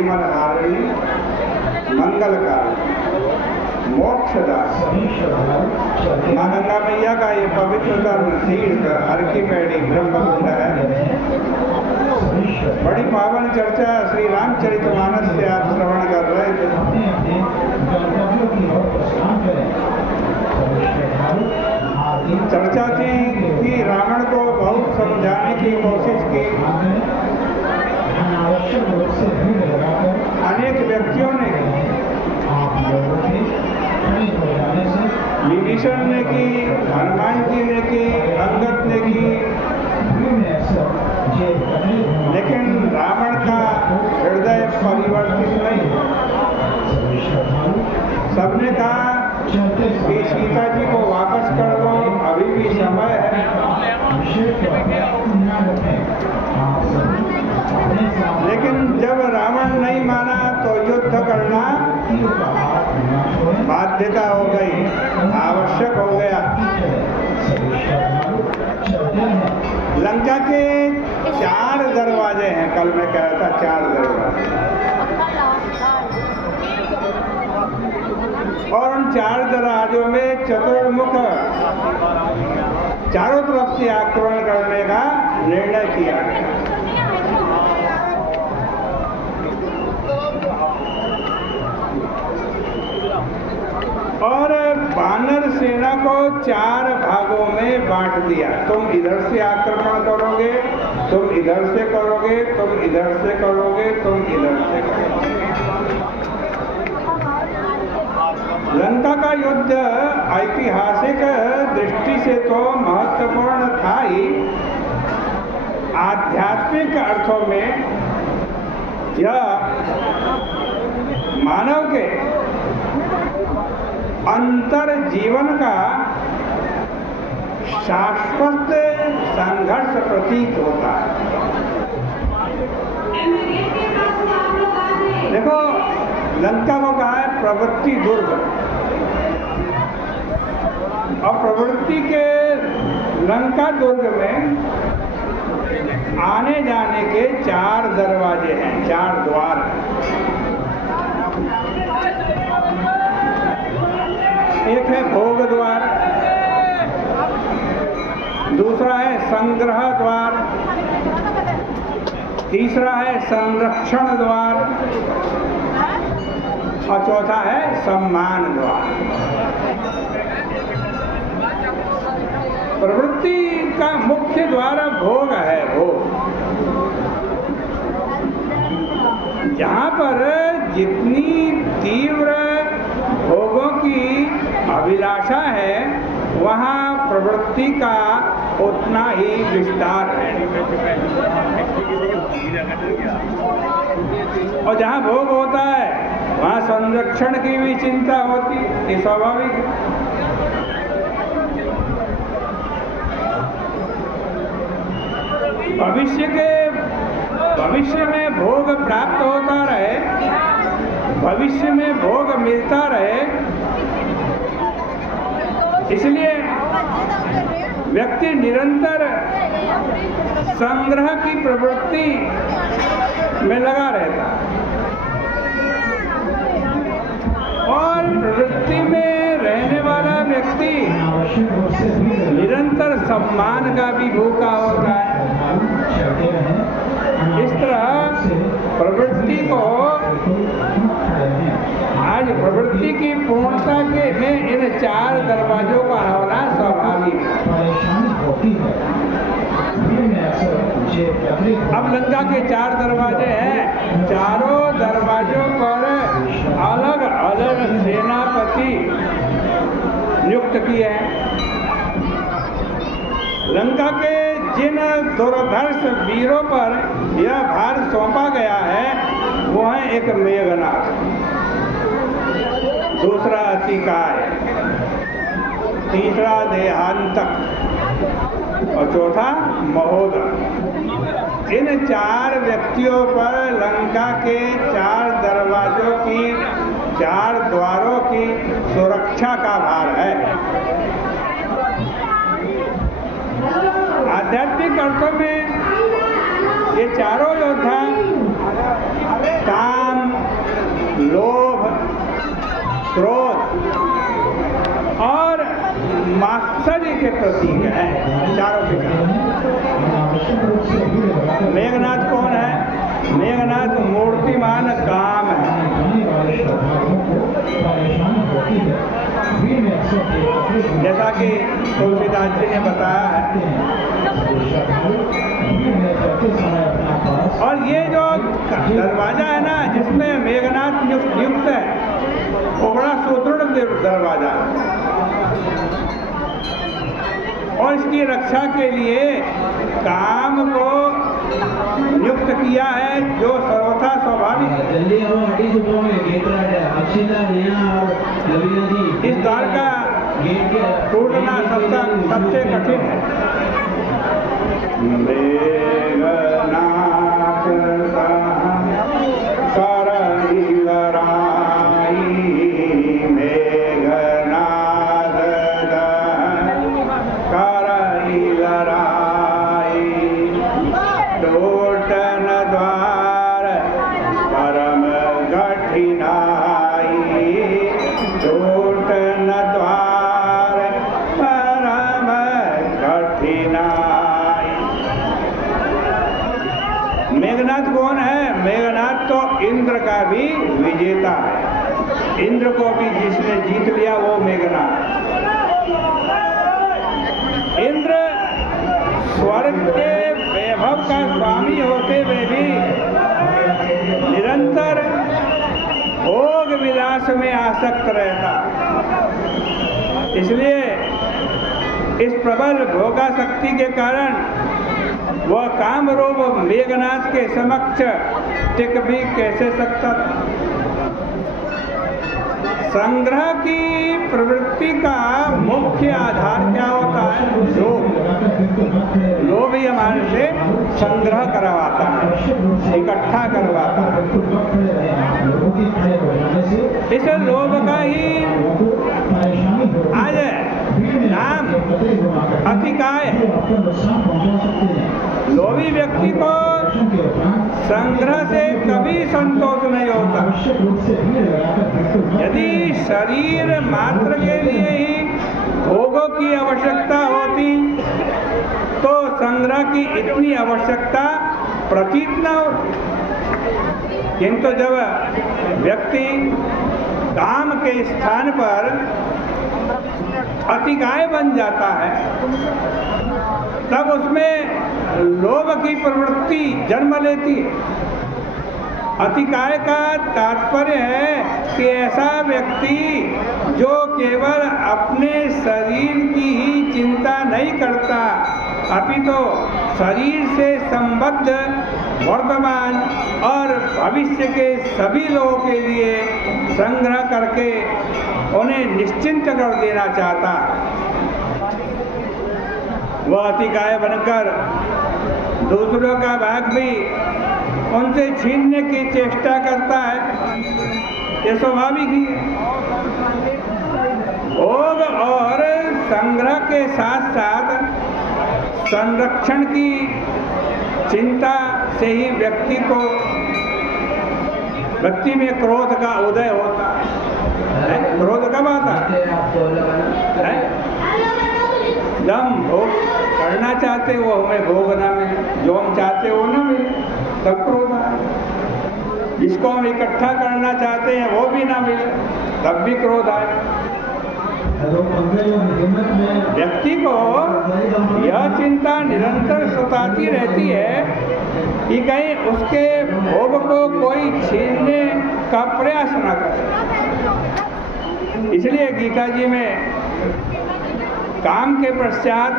परिमल हारिणी मंगलकारी मोक्षदायी माँ गंगा मैया का ये पवित्र तीर्थ हर की पैड़ी ब्रह्मकुंड है। बड़ी पावन चर्चा श्री रामचरितमानस से आप श्रवण कर रहे थे। चर्चा थी कि रावण को बहुत समझाने की कोशिश की। अनेक व्यक्तियों ने विभीषण ने की, हनुमान जी ने की, अंगद ने की, लेकिन रावण का हृदय परिवर्तित नहीं। सबने कहा कि सीता जी को वापस कर दो, अभी भी समय है। लेकिन जब रावण नहीं माना तो युद्ध करना बाध्यता हो गई, आवश्यक हो गया। लंका के 4 दरवाजे हैं, कल मैं कह रहा था 4 दरवाजे, और उन 4 दरवाजों में चतुर्मुख चारों तरफ से आक्रमण करने का निर्णय किया गया। और वानर सेना को 4 भागों में बांट दिया। तुम इधर से आक्रमण करोगे, तुम इधर से करोगे, तुम इधर से करोगे, तुम इधर से करोगे। लंका का युद्ध ऐतिहासिक दृष्टि से तो महत्वपूर्ण था ही, आध्यात्मिक अर्थों में यह मानव के अंतर जीवन का शाश्वत संघर्ष प्रतीक होता है। देखो, लंका को कहा है प्रवृत्ति दुर्ग, और प्रवृत्ति के लंका दुर्ग में आने जाने के 4 दरवाजे हैं, 4 द्वार हैं। एक है भोग द्वार, दूसरा है संग्रह द्वार, तीसरा है संरक्षण द्वार, और चौथा है सम्मान द्वार। प्रवृत्ति का मुख्य द्वार भोग है। भोग, जहाँ पर जितनी तीव्र भोगों की अभिलाषा है, वहाँ प्रवृत्ति का उतना ही विस्तार है। और जहाँ भोग होता है, वहाँ संरक्षण की भी चिंता होती, ये स्वाभाविक है। भविष्य में भोग प्राप्त होता रहे, भविष्य में भोग मिलता रहे, इसलिए व्यक्ति निरंतर संग्रह की प्रवृत्ति में लगा रहता है। और प्रवृत्ति में रहने वाला व्यक्ति निरंतर सम्मान का भी भूखा होता है। इस तरह प्रवृत्ति को, आज प्रवृत्ति की पूर्णता के में इन 4 दरवाजों का होना स्वाभाविक है। अब लंका के 4 दरवाजे हैं, चारों दरवाजों पर अलग अलग सेनापति नियुक्त किए हैं। लंका के जिन दुर्धर्ष वीरों पर यह भार सौंपा गया है, वो है एक मेघनाथ, दूसरा अतिकाय, तीसरा देहांतक, और चौथा महोदय। इन 4 व्यक्तियों पर लंका के 4 दरवाजों की, 4 द्वारों की सुरक्षा का भार है। आध्यात्मिक अर्थों में ये चारों योद्धा काम, लोभ, क्रोध और मात्सर्य के प्रतीक हैं चारों के चारों। मेघनाथ कौन है? मेघनाथ मूर्तिमान काम है। जैसा कि तुलसीदास जी ने बताया है। और ये जो दरवाजा है ना जिसमें मेघनाथ युक्त है वो बड़ा सुदृढ़ दरवाजा है और इसकी रक्षा के लिए काम को नियुक्त किया है जो सर्वथा स्वाभाविक है। इस द्वार का टूटना सबसे कठिन है। मेघनाथ करई लड़ाई, मेघनाथ करई लड़ाई, टूटन द्वार परम कठिनाई, टूटन द्वार परम कठिनाई। मेघनाथ कौन है? मेघनाथ तो इंद्र का भी विजेता है। इंद्र को भी जिसने जीत लिया वो मेघनाथ। इंद्र स्वर्ग के वैभव का स्वामी होते हुए भी निरंतर भोग विलास में आसक्त रहता। इसलिए इस प्रबल भोगासक्ति के कारण वह कामरूप मेघनाथ के समक्ष टिक भी कैसे सकता। संग्रह की प्रवृत्ति का मुख्य आधार क्या होता है? लोभ। लोभ ही हमारे से संग्रह करवाता है, इकट्ठा करवाता है। इस लोभ का ही आज नाम अतिकाय है। लोभी व्यक्ति को संग्रह से कभी संतोष नहीं होता। यदि शरीर मात्र के लिए ही भोगों की आवश्यकता होती तो संग्रह की इतनी आवश्यकता प्रतीत न होती। किंतु जब व्यक्ति काम के स्थान पर अतिकाय बन जाता है तब उसमें लोभ की प्रवृत्ति जन्म लेती है। अतिकाय का तात्पर्य है कि ऐसा व्यक्ति जो केवल अपने शरीर की ही चिंता नहीं करता अपितु शरीर से संबद्ध वर्तमान और भविष्य के सभी लोगों के लिए संग्रह करके उन्हें निश्चिंत कर देना चाहता। वह अतिकाय बनकर दूसरों का भाग भी उनसे छीनने की चेष्टा करता है। ये स्वाभाविक ही है। भोग और संग्रह के साथ साथ संरक्षण की चिंता से ही व्यक्ति में क्रोध का उदय होता है। क्रोध कब आता है? जब भोग करना चाहते वो हमें भोग ना मिले, जो हम चाहते वो ना मिले, तब क्रोध आए। जिसको हम इकट्ठा करना चाहते हैं वो भी ना मिले तब भी क्रोध आए। व्यक्ति को यह चिंता निरंतर सताती रहती है कि कहीं उसके भोग को कोई छीनने का प्रयास न करे। इसलिए गीता जी में काम के पश्चात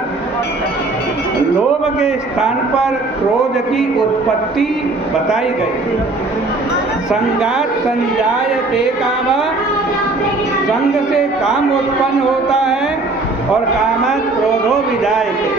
लोभ के स्थान पर क्रोध की उत्पत्ति बताई गई। संगात संजायते काम, संग से काम उत्पन्न होता है और कामात् क्रोधो विजायते।